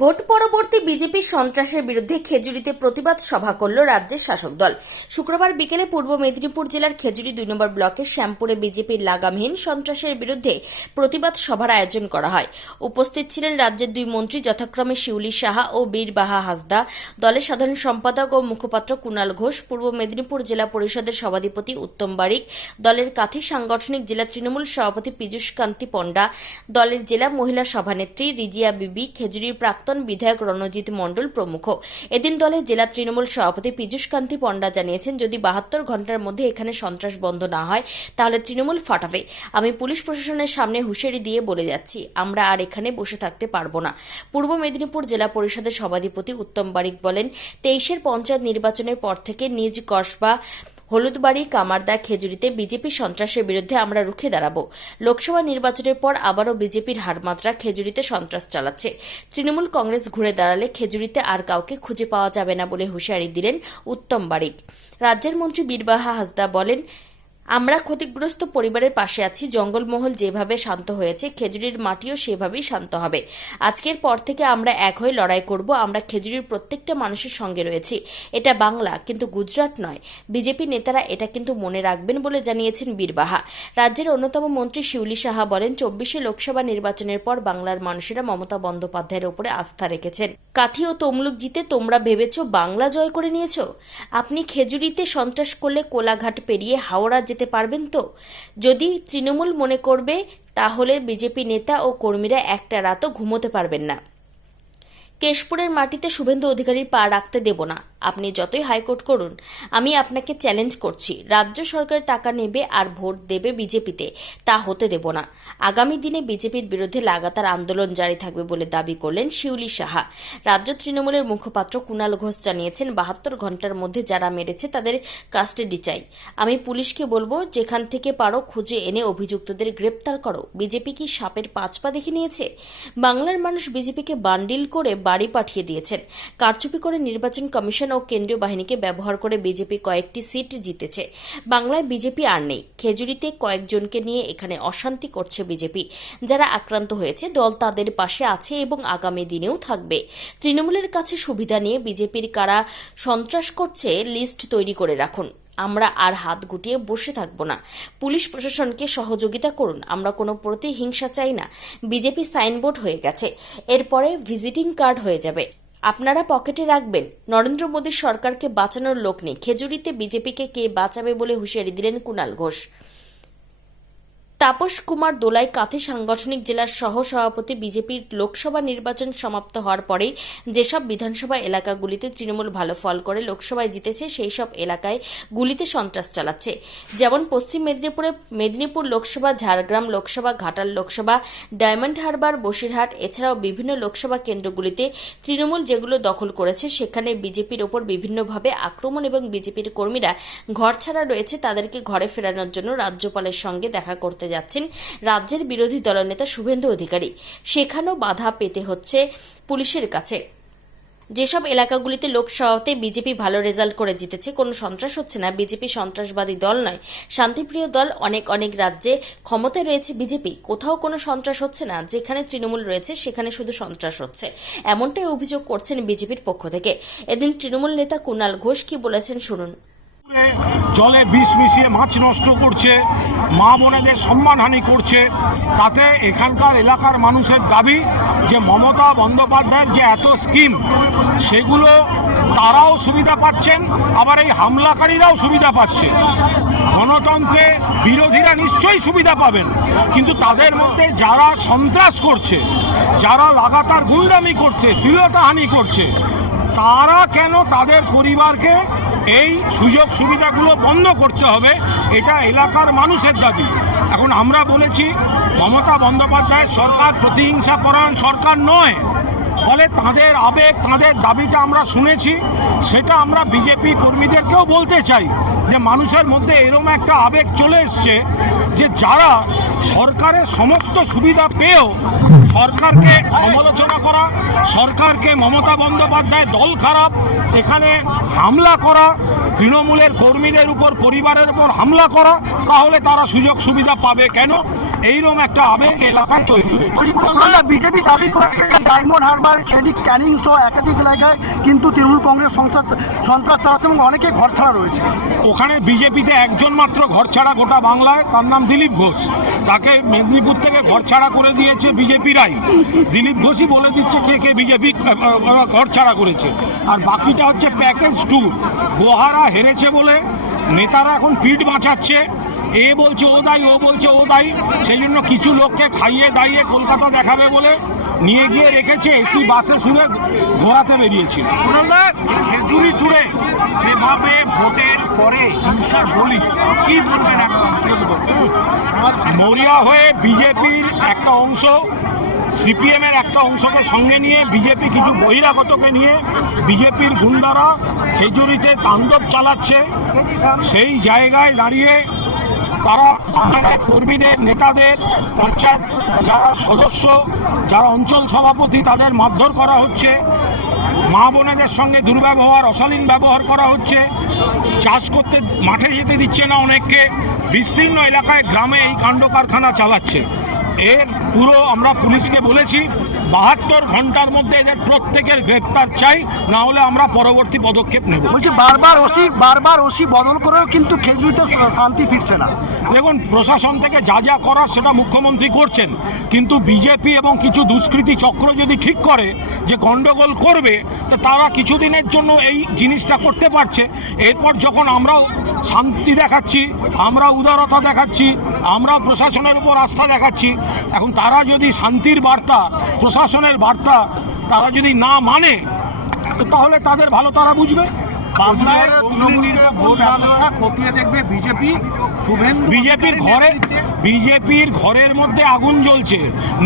Vote পরবর্তী BJP সন্ত্রাসের বিরুদ্ধে খেজুরিতে প্রতিবাদ সভা করল রাজ্যের শাসক দল। শুক্রবার বিকেলে পূর্ব মেদিনীপুর জেলার খেজুরি দুই নম্বর ব্লকের শ্যামপুরে বিজেপির লাগামহীন সন্ত্রাসের বিরুদ্ধে প্রতিবাদ সভার আয়োজন করা হয়। উপস্থিত ছিলেন রাজ্যের দুই মন্ত্রী যথাক্রমে শিউলি সাহা ও বীরবাহা হাসদা। দলের সাধারণ সম্পাদক ও মুখপাত্র কুণাল ঘোষ, পূর্ব মেদিনীপুর জেলা পরিষদের সভাধিপতি উত্তম বারিক, দলের কাথি সাংগঠনিক জেলা তৃণমূল সভাপতি পীযূষ কান্তি পণ্ডা, দলের জেলা মহিলা সভানেত্রী রিজিয়া বিবি, খেজুরির প্রাক্তন বিধায়ক রণজিৎ মণ্ডল প্রমুখ। এদিন দলের জেলা তৃণমূল সভাপতি পীযূষ কান্তি পণ্ডা জানিয়েছেন, যদি বাহাত্তর ঘণ্টার মধ্যে এখানে সন্ত্রাস বন্ধ না হয়, তাহলে তৃণমূল ফাটাবে। আমি পুলিশ প্রশাসনের সামনে হুঁশিয়ারি দিয়ে বলে যাচ্ছি, আমরা আর এখানে বসে থাকতে পারব না। পূর্ব মেদিনীপুর জেলা পরিষদের সভাধিপতি উত্তম বারিক বলেন, তেইশের পঞ্চায়েত নির্বাচনের পর থেকে নিজ কসবা হলুদবাড়ি, কামারদা, খেজুরিতে বিজেপি সন্ত্রাসের বিরুদ্ধে আমরা রুখে দাঁড়াবো। লোকসভা নির্বাচনের পর আবারও বিজেপির হারমাত্রা খেজুরিতে সন্ত্রাস চালাচ্ছে। তৃণমূল কংগ্রেস ঘুরে দাঁড়ালে খেজুরিতে আর কাউকে খুঁজে পাওয়া যাবে না বলে হুঁশিয়ারি দিলেন উত্তম বারিক। রাজ্যের মন্ত্রী বীরবাহা হাসদা বলেন আমরা ক্ষতিগ্রস্ত পরিবারের পাশে আছি, জঙ্গলমহল যেভাবে শান্ত হয়েছে, খেজুরির মাটিও সেভাবেই শান্ত হবে। আজকের পর থেকে আমরা এক হয়ে লড়াই করব, আমরা খেজুরির প্রত্যেকটা মানুষের সঙ্গে রয়েছি। এটা বাংলা, কিন্তু গুজরাট নয়। বিজেপি নেতারা এটা কিন্তু মনে রাখবেন বলে জানিয়েছেন বীরবাহা রাজ্যের অন্যতম মন্ত্রী শিউলি সাহা বলেন, চব্বিশে লোকসভা নির্বাচনের পর বাংলার মানুষেরা মমতা বন্দ্যোপাধ্যায়ের ওপরে আস্থা রেখেছেন। কাথি ও তমলুক জিতে তোমরা ভেবেছো বাংলা জয় করে নিয়েছো? আপনি খেজুরিতে সন্ত্রাস করলে কোলাঘাট পেরিয়ে হাওড়া যেতে পারবেন তো? যদি তৃণমূল মনে করবে, তাহলে বিজেপি নেতা ও কর্মীরা একটা রাতও ঘুমোতে পারবেন না। কেশপুরের মাটিতে শুভেন্দু অধিকারীর পা রাখতে দেব না। আপনি যতই হাইকোর্ট করুন, আমি আপনাকে চ্যালেঞ্জ করছি। রাজ্য সরকার টাকা নেবে আর ভোট দেবে বিজেপিতে, তা হতে দেব না। আগামী দিনে বিজেপির বিরুদ্ধে লাগাতার আন্দোলন জারি থাকবে বলে দাবি করলেন শিউলি সাহা। রাজ্য তৃণমূলের মুখপাত্র কুণাল ঘোষ জানিয়েছেন, বাহাত্তর ঘণ্টার মধ্যে যারা মেরেছে তাদের কাস্টাডি চাই। আমি পুলিশকে বলব, যেখান থেকে পারো খুঁজে এনে অভিযুক্তদের গ্রেপ্তার করো। বিজেপি কি সাপের পাঁচ পা দেখে নিয়েছে? বাংলার মানুষ বিজেপিকে বান্ডিল করে বাড়ি পাঠিয়ে দিয়েছেন। কারচুপি করে নির্বাচন কমিশন কেন্দ্রীয় বাহিনীকে ব্যবহার করে বিজেপি কয়েকটি সিট জিতেছে। বাংলায় বিজেপি আর নেই। খেজুরিতে কয়েকজনকে নিয়ে এখানে অশান্তি করছে বিজেপি। যারা আক্রান্ত হয়েছে, দল তাদের পাশে আছে এবং আগামী দিনেও থাকবে। তৃণমূলের কাছে সুবিধা নিয়ে বিজেপির কারা সন্ত্রাস করছে, লিস্ট তৈরি করে রাখুন। আমরা আর হাত গুটিয়ে বসে থাকব না। পুলিশ প্রশাসনকে সহযোগিতা করুন। আমরা কোনো প্রতিহিংসা চাই না। বিজেপি সাইনবোর্ড হয়ে গেছে। এরপরে ভিজিটিং কার্ড হয়ে যাবে। আপনারা পকেটে রাখবেন। নরেন্দ্র মোদীর সরকারকে বাঁচানোর লোক নেই। খেজুরিতে বিজেপিকে কে বাঁচাবে বলে হুঁশিয়ারি দিলেন কুণাল ঘোষ। তাপস কুমার দোলাই কাথি সাংগঠনিক জেলার সহ সভাপতি বিজেপির লোকসভা নির্বাচন সমাপ্ত হওয়ার পরেই যেসব বিধানসভা এলাকাগুলিতে তৃণমূল ভালো ফল করে লোকসভায় জিতেছে, সেই সব এলাকায় গুলিতে সন্ত্রাস চালাচ্ছে। যেমন পশ্চিম মেদিনীপুরে মেদিনীপুর লোকসভা, ঝাড়গ্রাম লোকসভা, ঘাটাল লোকসভা, ডায়মন্ড হারবার, বসিরহাট, এছাড়াও বিভিন্ন লোকসভা কেন্দ্রগুলিতে তৃণমূল যেগুলো দখল করেছে, সেখানে বিজেপির ওপর বিভিন্নভাবে আক্রমণ এবং বিজেপির কর্মীরা ঘর ছাড়া রয়েছে, তাদেরকে ঘরে ফেরানোর জন্য রাজ্যপালের সঙ্গে দেখা করতে যাচ্ছেন রাজ্যের বিরোধী দলনেতা শুভেন্দু অধিকারী। সেখানেও বাধা পেতে হচ্ছে পুলিশের কাছে। যেসব এলাকাগুলিতে লোকসভাতে বিজেপি ভালো রেজাল্ট করে জিতেছে, কোনো সন্ত্রাস হচ্ছে না। বিজেপি সন্ত্রাসবাদী দল নয়। শান্তিপ্রিয় দল অনেক অনেক রাজ্যে ক্ষমতায় রয়েছে বিজেপি। কোথাও কোনো সন্ত্রাস হচ্ছে না। যেখানে তৃণমূল রয়েছে, সেখানে শুধু সন্ত্রাস হচ্ছে। এমনটাই অভিযোগ করছেন বিজেপির পক্ষ থেকে। এদিন তৃণমূল নেতা কুণাল ঘোষ কি বলেছেন শুনুন। জলে বিষ মিশিয়ে মাছ নষ্ট করছে, মা বোনেদের সম্মানহানি করছে, তাতে এখানকার এলাকার মানুষের দাবি যে মমতা বন্দ্যোপাধ্যায়ের যে এত স্কিম, সেগুলো তারাও সুবিধা পাচ্ছেন, আবার এই হামলাকারীরাও সুবিধা পাচ্ছে। গণতন্ত্রে বিরোধীরা নিশ্চয়ই সুবিধা পাবেন, কিন্তু তাদের মধ্যে যারা সন্ত্রাস করছে, যারা লাগাতার গুন্ডামি করছে শ্লীলতাহানি করছে, তারা কেন তাদের পরিবারকে এই সুযোগ সুবিধাগুলো বন্ধ করতে হবে, এটা এলাকার মানুষের দাবি। এখন আমরা বলেছি, মমতা বন্দ্যোপাধ্যায় সরকার প্রতিহিংসা পরায়ণ সরকার নয়, ফলে তাদের আবেগ, তাদের দাবিটা আমরা শুনেছি, সেটা আমরা বিজেপি কর্মীদেরকেও বলতে চাই যে মানুষের মধ্যে এরম একটা আবেগ চলে এসছে যে যারা সরকারের সমস্ত সুবিধা পেয়েও সরকারকে সমালোচনা করা, সরকারকে মমতা বন্দ্যোপাধ্যায় দল খারাপ, এখানে হামলা করা, তৃণমূলের কর্মীদের উপর, পরিবারের উপর হামলা করা, তাহলে তারা সুযোগ সুবিধা পাবে কেন? এইরকম একটা আবেগ এলাকায় তৈরি হয়েছে। বিজেপি দাবি করেছে ডায়মন্ড হারবার ক্যানিক ক্যানিং সহ একাধিক এলাকায় কিন্তু তৃণমূল কংগ্রেস সন্ত্রাস সন্ত্রাস চালাচ্ছে এবং অনেকে ঘর ছাড়া রয়েছে। ওখানে বিজেপিতে একজন মাত্র ঘর ছাড়া গোটা বাংলায় তার নাম দিলীপ ঘোষ। তাকে মেদিনীপুর থেকে ঘর ছাড়া করে দিয়েছে বিজেপিরাই দিলীপ ঘোষই বলে দিচ্ছে কে কে বিজেপি ঘর ছাড়া করেছে। আর বাকিটা হচ্ছে প্যাকেজ ট্যুর। গোহারা হেরেছে বলে নেতারা এখন পিঠ বাঁচাচ্ছে। এ বলছে ও দায়ী ও বলছে ও দায়ী। সেই জন্য কিছু লোককে খাইয়ে দাইয়ে কলকাতা দেখাবে বলে নিয়ে গিয়ে রেখেছে এসি বাসে শুনে ঘোরাতে বেরিয়েছিল। খেজুরি জুড়ে যেভাবে ভোটের পরে হিংসার বলি কি বলবেন মরিয়া হয়ে বিজেপির একটা অংশ সিপিএম এর একটা অংশকে সঙ্গে নিয়ে বিজেপি কিছু বহিরাগতকে নিয়ে বিজেপির গুন্ডারা খেজুরিতে তাণ্ডব চালাচ্ছে। সেই জায়গায় দাঁড়িয়ে তারা আমাদের কর্মীদের, নেতাদের, পঞ্চায়েত যারা সদস্য, যারা অঞ্চল সভাপতি, তাদের মারধর করা হচ্ছে। মা বোনেদের সঙ্গে দুর্ব্যবহার, অশালীন ব্যবহার করা হচ্ছে। চাষ করতে মাঠে যেতে দিচ্ছে না অনেককে। বিস্তীর্ণ এলাকায় গ্রামে এই কাণ্ড কারখানা চালাচ্ছে। এর পুরো আমরা পুলিশকে বলেছি বাহাত্তর ঘণ্টার মধ্যে এদের প্রত্যেকের গ্রেপ্তার চাই না হলে আমরা পরবর্তী পদক্ষেপ নেব। বলছি বারবার ওসি বারবার ওসি বদল করেও কিন্তু খেজুরিতে শান্তি ফিরছে না। দেখুন প্রশাসন থেকে যা যা করার সেটা মুখ্যমন্ত্রী করছেন। কিন্তু বিজেপি এবং কিছু দুষ্কৃতী চক্র যদি ঠিক করে যে গণ্ডগোল করবে তো তারা কিছুদিনের জন্য এই জিনিসটা করতে পারছে। এরপর যখন আমরাও শান্তি দেখাচ্ছি আমরা উদারতা দেখাচ্ছি আমরা প্রশাসনের উপর আস্থা দেখাচ্ছি এখন তারা যদি শান্তির বার্তা প্রশাসনের বার্তা তারা যদি না মানে তো তাহলে তাদের ভালো তারা বুঝবে। বিজেপির ঘরে বিজেপির ঘরের মধ্যে আগুন জ্বলছে।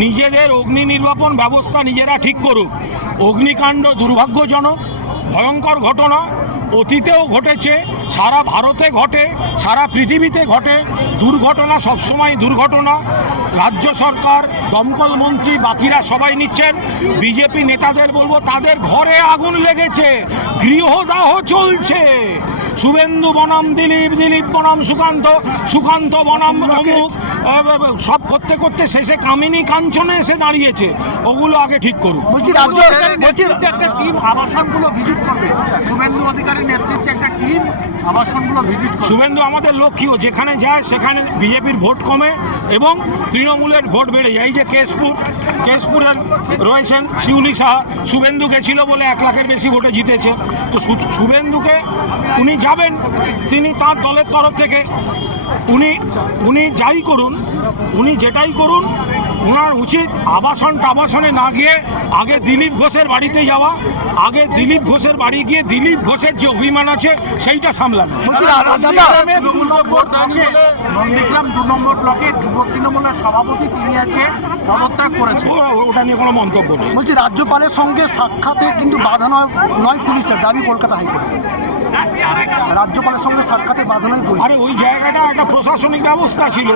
নিজেদের অগ্নি নির্বাপন ব্যবস্থা নিজেরা ঠিক করুক। অগ্নিকাণ্ড দুর্ভাগ্যজনক ভয়ঙ্কর ঘটনা। অতীতেও ঘটেছে সারা ভারতে ঘটে সারা পৃথিবীতে ঘটে। দুর্ঘটনা সবসময় দুর্ঘটনা। রাজ্য সরকার দমকল মন্ত্রী বাকিরা সবাই নিচ্ছেন। বিজেপি নেতাদের বলব তাদের ঘরে আগুন লেগেছে গৃহদাহ চলছে। শুভেন্দু বনাম দিলীপ দিলীপ বনাম সুকান্ত সুকান্ত বনাম অমুক সব করতে করতে শেষে কামিনী কাঞ্চনে এসে দাঁড়িয়েছে। ওগুলো আগে ঠিক করুন। বলছি রাজ্য বলছি একটা টিম আবাসনগুলো ভিজিট করবে। শুভেন্দু অধিকারীর নেতৃত্বে একটা টিম আবাসনগুলো ভিজিট শুভেন্দু আমাদের লক্ষ্যও যেখানে যায় সেখানে বিজেপির ভোট কমে এবং তৃণমূলের ভোট বেড়ে যায়। এই যে কেশপুর, কেশপুরের রয়েছেন শিউলি সাহা। শুভেন্দু গেছিল বলে এক লাখের বেশি ভোটে জিতেছে। তো শুভেন্দুকে উনি যাবেন, তিনি তার দলের তরফ থেকে। উনি উনি যাই করুন, উনি যেটাই করুন ওনার উচিত আবাসন টাবাসনে না গিয়ে আগে দিলীপ ঘোষের বাড়িতে যাওয়া আগে দিলীপ ঘোষের বাড়ি গিয়ে দিলীপ ঘোষের যে অভিমান আছে সেইটা সামলানো। নন্দীগ্রাম দু নম্বর ব্লকে যুব তৃণমূলের সভাপতি তিনি আজকে পদত্যাগ করেছেন। ওটা নিয়ে কোনো মন্তব্য নেই। বলছি রাজ্যপালের সঙ্গে সাক্ষাতে কিন্তু বাধা নয় নয় পুলিশের দাবি কলকাতা হাইকোর্টে। রাজ্যপালের সঙ্গে সাক্ষাতে বাধা নয় আরে ওই জায়গাটা একটা প্রশাসনিক ব্যবস্থা ছিল।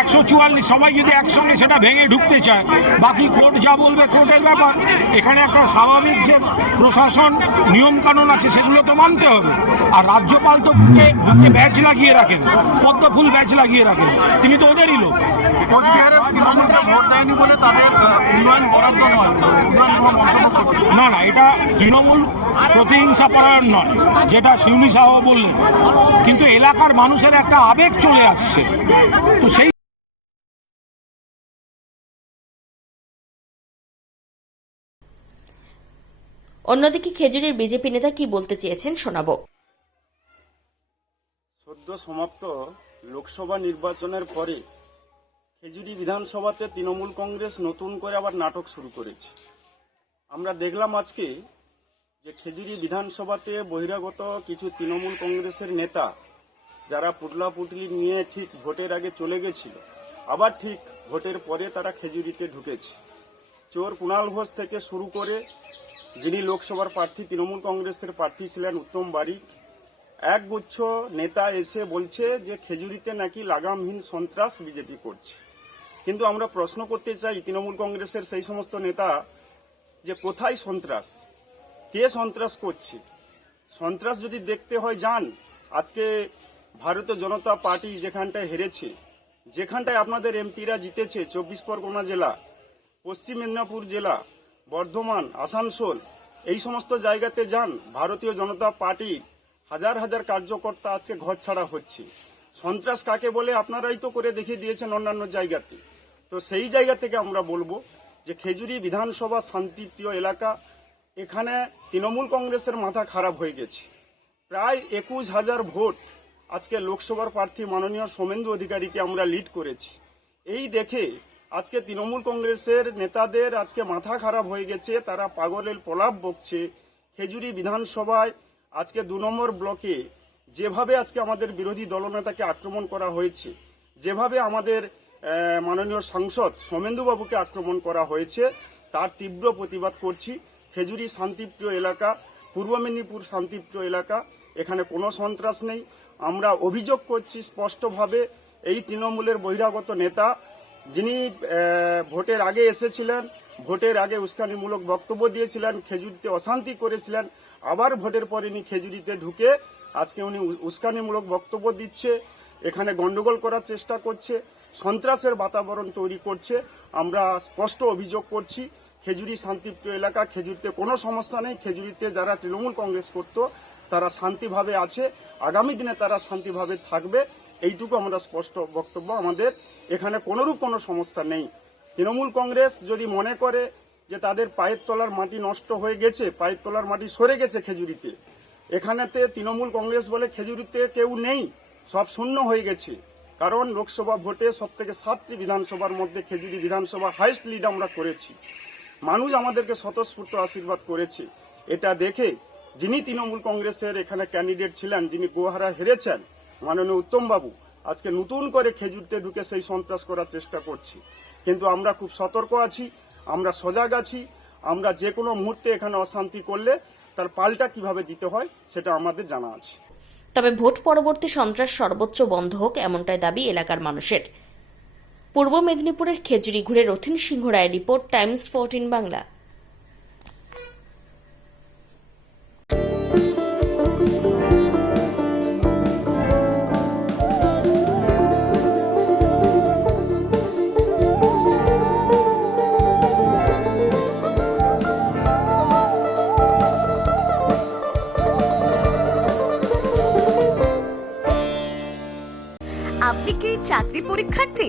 একশো চুয়াল্লিশ সবাই যদি একসঙ্গে সেটা ভেঙে ঢুকতে চায় বাকি কোর্ট যা বলবে কোর্টের ব্যাপার। এখানে একটা স্বাভাবিক যে প্রশাসন নিয়মকানুন আছে সেগুলো তো মানতে হবে। আর রাজ্যপাল তো বুকে বুকে ব্যাচ লাগিয়ে রাখেন পদ্ম ফুল ব্যাচ লাগিয়ে রাখেন। তিনি তো ওদেরই লোক। কোচবিহারে তৃণমূলকে ভোট দেয়নি বলে তাদের উন্নয়ন বরাদ্দ নয়। না না এটা তৃণমূল প্রতিহিংসা পরায়ণ নয় যেটা শিউলি সাহ বললেন। কিন্তু এলাকার মানুষের একটা আবেগ চলে আসছে। তো সেই অন্যদিকে খেজুরির বিজেপি নেতা কি বলতে চেয়েছেন শোনাবো। সদ্য সমাপ্ত লোকসভা নির্বাচনের পরে খেজুরি বিধানসভাতে তৃণমূল কংগ্রেস নতুন করে আবার নাটক শুরু করেছে। আমরা দেখলাম আজকে যে খেজুরি বিধানসভাতে বহিরাগত কিছু তৃণমূল কংগ্রেসের নেতা যারা পুটলা পুটলি নিয়ে ঠিক ভোটের আগে চলে গেছিল, আবার ঠিক ভোটের পরে তারা খেজুরিতে ঢুকেছে। চোর কুণাল ঘোষ থেকে শুরু করে যিনি লোকসভার প্রার্থী, তৃণমূল কংগ্রেসের প্রার্থী ছিলেন উত্তম বারিক, একগুচ্ছ নেতা এসে বলছে যে খেজুরিতে নাকি লাগামহীন সন্ত্রাস বিজেপি করছে। কিন্তু আমরা প্রশ্ন করতে চাই, তৃণমূল কংগ্রেসের সেই সমস্ত নেতা যে কোথায় সন্ত্রাস? কে সন্ত্রাস করছে? সন্ত্রাস যদি দেখতে হয়, যান। আজকে ভারতীয় জনতা পার্টি যেখানটায় হেরেছে, যেখানটায় আপনাদের এমপিরা জিতেছে, চব্বিশ পরগনা জেলা, পশ্চিম মেদিনীপুর জেলা, বর্ধমান, আসানসোল, এই সমস্ত জায়গাতে যান। ভারতীয় জনতা পার্টি হাজার হাজার কার্যকর্তা আজকে ঘর ছাড়া হচ্ছে। সন্ত্রাস কাকে বলে? আপনারাই তো করে দেখিয়ে দিয়েছেন অন্যান্য জায়গাতে। তো সেই জায়গা থেকে আমরা বলব যে খেজুরি বিধানসভা শান্তিপ্রিয় এলাকা এখানে তৃণমূল কংগ্রেসের মাথা খারাপ হয়ে গেছে। প্রায় একুশ হাজার ভোট আজকে লোকসভার প্রার্থী মাননীয় সোমেন্দু অধিকারীকে আমরা লিড করেছি। এই দেখে আজকে তৃণমূল কংগ্রেসের নেতাদের আজকে মাথা খারাপ হয়ে গেছে, তারা পাগলের প্রলাপ বকছে। খেজুরি বিধানসভায় আজকে দু নম্বর ব্লকে যেভাবে আজকে আমাদের বিরোধী দলনেতাকে আক্রমণ করা হয়েছে, যেভাবে আমাদের মাননীয় সাংসদ সোমেন্দু বাবুকে আক্রমণ করা হয়েছে, তার তীব্র প্রতিবাদ করছি। খেজুরি শান্তিপ্রিয় এলাকা, পূর্ব মেদিনীপুর শান্তিপ্রিয় এলাকা, এখানে কোনো সন্ত্রাস নেই। আমরা অভিযোগ করছি স্পষ্টভাবে এই তৃণমূলের বহিরাগত নেতা, যিনি ভোটের আগে এসেছিলেন, ভোটের আগে উস্কানিমূলক বক্তব্য দিয়েছিলেন, খেজুরিতে অশান্তি করেছিলেন, আবার ভোটের পরে উনি খেজুরিতে ঢুকে আজকে উনি উস্কানিমূলক বক্তব্য দিচ্ছে, এখানে গন্ডগোল করার চেষ্টা করছে, সন্ত্রাসের বাতাবরণ তৈরি করছে। আমরা স্পষ্ট অভিযোগ করছি খেজুরি শান্তিপ্রিয় এলাকা, খেজুরিতে কোনো সমস্যা নেই। খেজুরিতে যারা তৃণমূল কংগ্রেস করত, তারা শান্তিভাবে আছে। আগামী দিনে তারা শান্তিভাবে থাকবে। এইটুকু আমরা স্পষ্ট বক্তব্য আমাদের। এখানে কোনোরূপ কোনো সমস্যা নেই। তৃণমূল কংগ্রেস যদি মনে করে যে তাদের পায়ের তলার মাটি নষ্ট হয়ে গেছে, পায়ের তলার মাটি সরে গেছে খেজুরিতে, এখানেতে তৃণমূল কংগ্রেস বলে খেজুরিতে কেউ নেই, সব শূন্য হয়ে গেছে। কারণ লোকসভা ভোটে সব থেকে সাতটি বিধানসভার মধ্যে খেজুরি বিধানসভা হাইস্ট লিড আমরা করেছি। মানুষ আমাদেরকে স্বতঃস্ফূর্ত আশীর্বাদ করেছে। এটা দেখে যিনি তৃণমূল কংগ্রেসের এখানে ক্যান্ডিডেট ছিলেন, যিনি গোহারা হেরেছেন, মাননীয় উত্তমবাবু, আজকে নতুন করে খেজুরতে ঢুকে সেই সন্ত্রাস করার চেষ্টা করছি। কিন্তু আমরা খুব সতর্ক আছি, আমরা সজাগ আছি, আমরা যে কোনো মুহূর্তে এখানে অশান্তি করলে তার পাল্টা কীভাবে দিতে হয় সেটা আমাদের জানা আছে। তবে ভোট পরবর্তী সন্ত্রাস সর্বোচ্চ বন্ধ হোক, এমনটাই দাবি এলাকার মানুষের। পূর্ব মেদিনীপুরের খেজুরি ঘুরে Rathin Singha Roy report, Times fourteen Bangla. আপনি কি চাকরি পরীক্ষার্থী?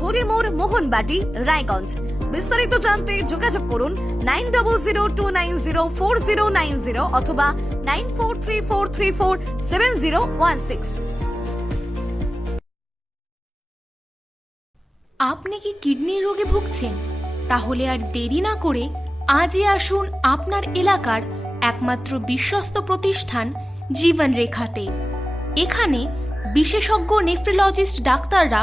খড়িমোড় মোহনবাটি, রায়গঞ্জ। বিস্তারিত জানতে যোগাযোগ করুন nine double zero two nine zero four zero nine zero অথবা nine four three four three four seven zero one six. আপনি কি কিডনির রোগে ভুগছেন? তাহলে আর দেরি না করে আজই আসুন আপনার এলাকার একমাত্র বিশ্বস্ত প্রতিষ্ঠান জীবন রেখাতে এখানে বিশেষজ্ঞ নেফ্রোলজিস্ট ডাক্তাররা